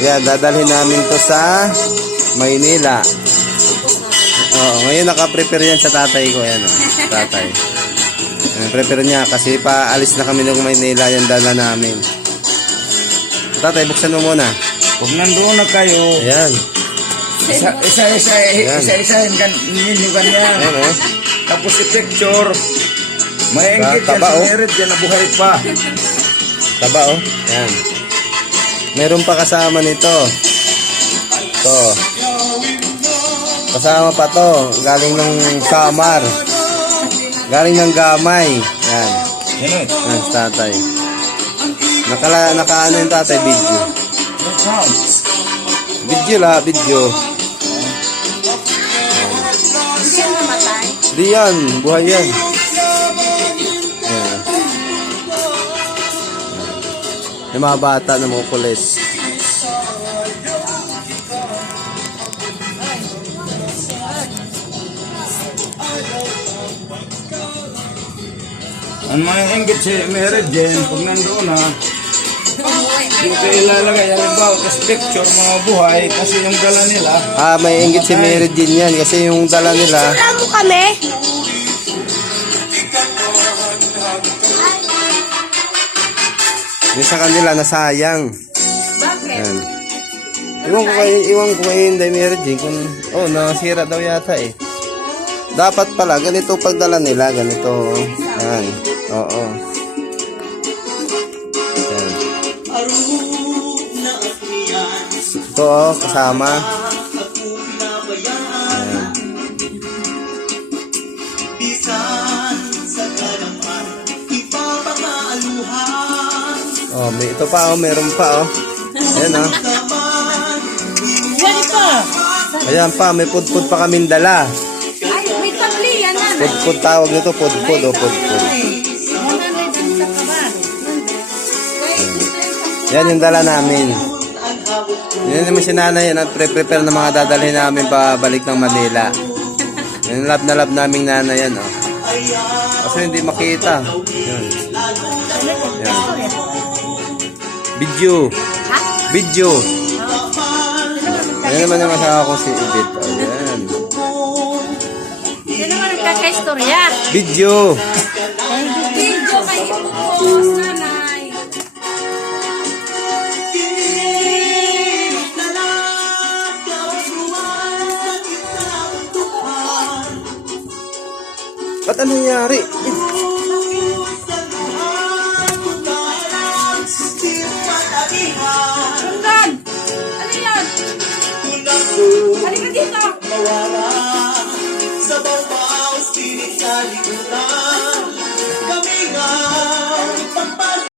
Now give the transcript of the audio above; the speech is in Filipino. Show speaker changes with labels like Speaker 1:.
Speaker 1: Yan, dadalhin namin to sa Maynila. Oo, ngayon naka-prepare yan sa tatay ko. Yan, oh, tatay. Prepare niya kasi paalis na kami ng Maynila yung dala namin. Tatay, buksan mo muna.
Speaker 2: Huwag nandoon na kayo. Ayan. Isa, isa, isa, Ayan. isa, isa, ninyo ganyan. Ayan, oh. Tapos si picture. May engit yan, taba, oh. yan, nabuhay pa.
Speaker 1: Taba, oh. Ayan. Meron pa kasama nito. To. Kasama pa to. Galing ng kamar Galing ng Gamay. Yan. Yan, tatay. Nakala, nakaano yung tatay video. Video la, video. Di yan, buhay yan. Yung mga bata na mukulis.
Speaker 2: Ang mga inggit si Mary Jane, pag nandoon na, yung kailalagay, halimbawa, kasi picture mga buhay, kasi yung dala nila.
Speaker 1: Ah, may inggit si Mary Jane yan, kasi yung dala nila.
Speaker 3: Sura mo kami?
Speaker 1: Yung sa kanila, nasayang. Bakit? Yan. Iwan ko kayo, iwan ko kayo yung demerging kung, oh, nasira daw yata eh. Dapat pala, ganito pagdala nila, ganito. Yan. Oo. Yan. Ito oh, kasama. Oh, may ito pa oh, meron pa oh. Ayan oh. Yan pa. Ayan pa, may pudpud pa kaming dala.
Speaker 3: Ay, may pamli yan na.
Speaker 1: Pudpud tawag nito, pudpud oh, pudpud. Yan yung dala namin. Yan naman si nanay, yan ang pre-prepare ng mga dadalhin namin pabalik ng Manila. Yan lab na lab naming nanay yan oh. Kasi hindi makita. Yan. Yan. Video. Ha? Video. Ayan naman yung asawa ko si Edith. Ayan.
Speaker 3: Yan naman ang kakaistorya. Video. Video kay ipopost nanay.
Speaker 1: Ba't ano nangyari? It's
Speaker 3: mawala sa babaw, sinikaligo na.